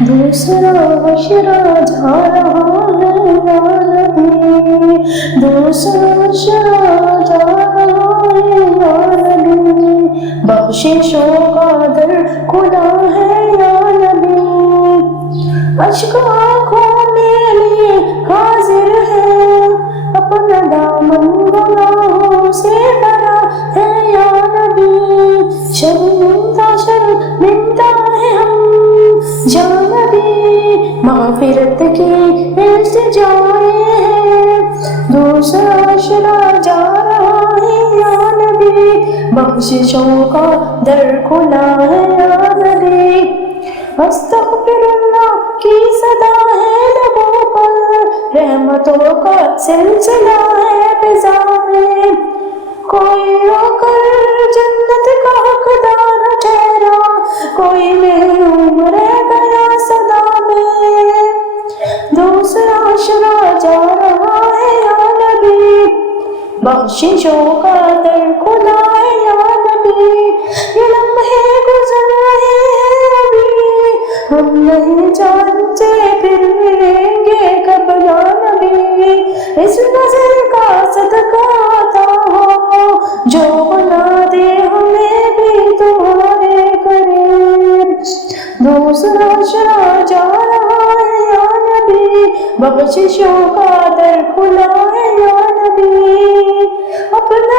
دوسرا عشرہ جا رہا ہے یا نبی، دوسرا عشرہ جا رہا ہے یا نبی، بخششوں کا در کھلا ہے یا نبی، اشک آنکھوں میں لیے حاضر ہے، اپنا دامن گناہوں سے بھرا ہے یا نبی، شرمندہ ہے ہم یا نبی، مغفرت کی التجائے ہے، دوسرا عشرہ جا رہا ہے یا نبی، بخششوں کا در کھلا ہے یا نبی، استغفر اللہ کی صدا ہے لبوں پر، رحمتوں کا سلسلہ ہے فضا میں، کوئی رو کر جنت کا حقدار ٹھہرا، کوئی محروم رہ گیا صدا میں، دوسرا عشرہ جا رہا ہے یا نبی، بخششوں کا در کھلا ہے یا نبی، یہ لمحے گزر رہے ہیں ابھی، ہم نہیں جانتے پھر ملیں گے کب یا نبی، اس نظر کا صدقہ عطا ہو جو بنا دے ہمیں بھی تمہارے قریب، دوسرا عشرہ جا رہا ہے یا نبی، بخششوں کا در کھلا ہے یا نبی، اپنا